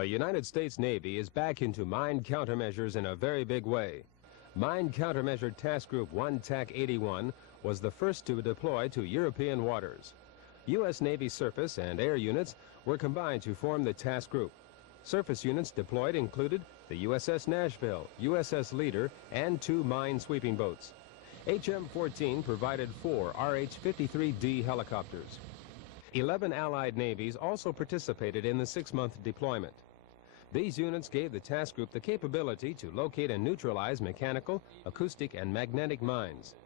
The United States Navy is back into mine countermeasures in a very big way. Mine Countermeasure Task Group 1 TAC 81 was the first to deploy to European waters. U.S. Navy surface and air units were combined to form the task group. Surface units deployed included the USS Nashville, USS Leader, and 2 mine-sweeping boats. HM-14 provided 4 RH-53D helicopters. 11 Allied navies also participated in the 6-month deployment. These units gave the task group the capability to locate and neutralize mechanical, acoustic, and magnetic mines.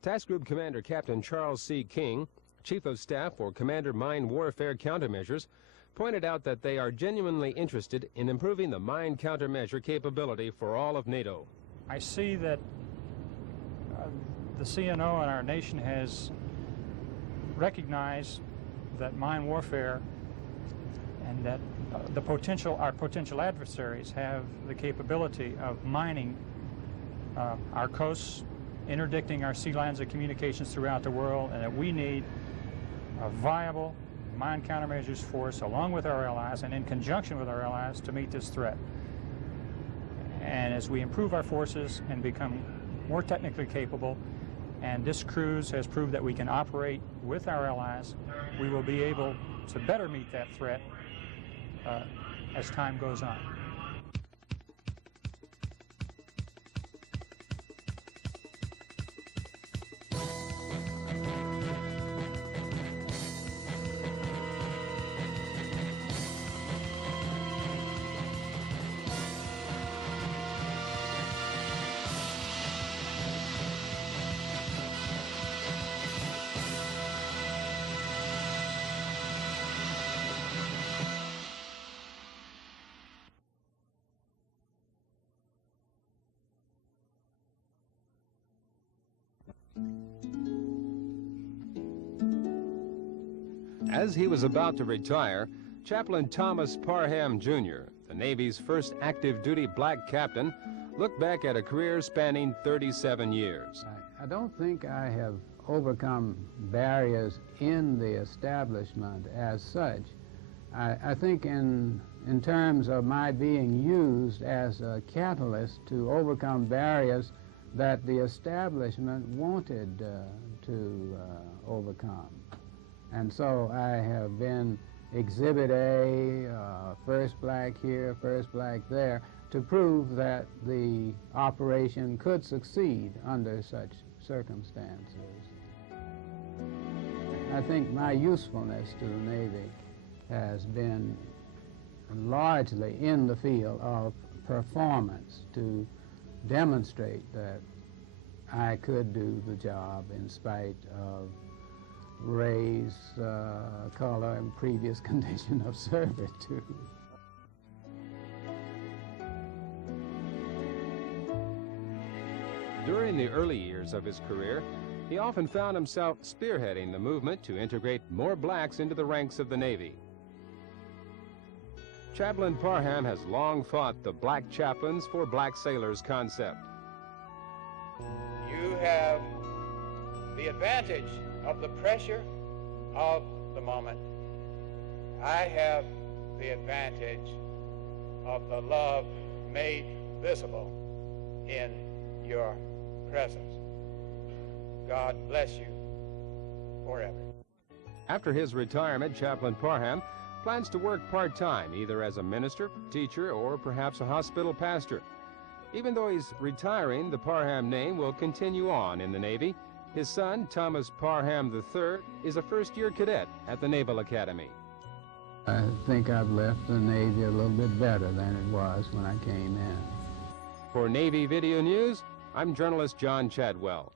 Task Group Commander Captain Charles C. King, Chief of Staff for Commander Mine Warfare Countermeasures, pointed out that they are genuinely interested in improving the mine countermeasure capability for all of NATO. I see that the CNO and our nation has recognized that mine warfare and that our potential adversaries have the capability of mining our coasts, interdicting our sea lines of communications throughout the world, and that we need a viable mine countermeasures force along with our allies and in conjunction with our allies to meet this threat. And as we improve our forces and become more technically capable, and this cruise has proved that we can operate with our allies, we will be able to better meet that threat as time goes on. As he was about to retire, Chaplain Thomas Parham Jr., the Navy's first active-duty black captain, looked back at a career spanning 37 years. I don't think I have overcome barriers in the establishment as such. I think in terms of my being used as a catalyst to overcome barriers that the establishment wanted to overcome. And so I have been Exhibit A, first black here, first black there, to prove that the operation could succeed under such circumstances. I think my usefulness to the Navy has been largely in the field of performance, to demonstrate that I could do the job in spite of race, color, and previous condition of servitude. During the early years of his career, he often found himself spearheading the movement to integrate more blacks into the ranks of the Navy. Chaplain Parham has long fought the black chaplains for black sailors concept. You have the advantage of the pressure of the moment. I have the advantage of the love made visible in your presence. God bless you forever. After his retirement, Chaplain Parham plans to work part-time, either as a minister, teacher, or perhaps a hospital pastor. Even though he's retiring, the Parham name will continue on in the Navy. His son, Thomas Parham III, is a first-year cadet at the Naval Academy. I think I've left the Navy a little bit better than it was when I came in. For Navy Video News, I'm journalist John Chadwell.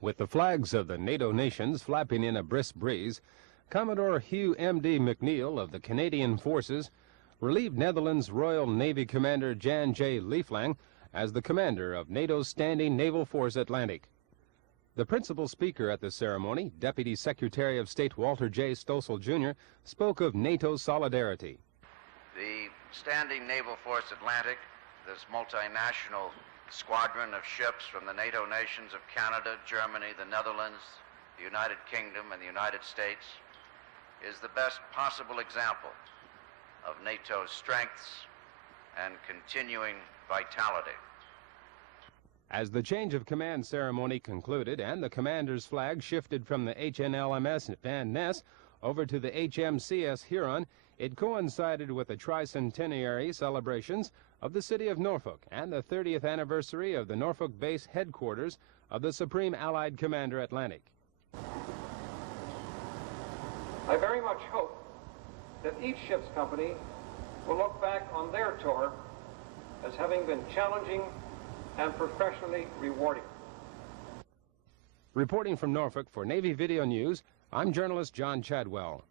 With the flags of the NATO nations flapping in a brisk breeze, Commodore Hugh M.D. McNeill of the Canadian Forces relieved Netherlands Royal Navy Commander Jan J. Lieflang as the commander of NATO's Standing Naval Force Atlantic. The principal speaker at the ceremony, Deputy Secretary of State Walter J. Stossel, Jr., spoke of NATO solidarity. The Standing Naval Force Atlantic, this multinational squadron of ships from the NATO nations of Canada, Germany, the Netherlands, the United Kingdom, and the United States is the best possible example of NATO's strengths and continuing vitality. As the change of command ceremony concluded and the commander's flag shifted from the HNLMS Van Ness over to the HMCS Huron, it coincided with the tricentenary celebrations of the city of Norfolk and the 30th anniversary of the Norfolk base headquarters of the Supreme Allied Commander Atlantic. I very much hope that each ship's company will look back on their tour as having been challenging and professionally rewarding. Reporting from Norfolk for Navy Video News, I'm journalist John Chadwell.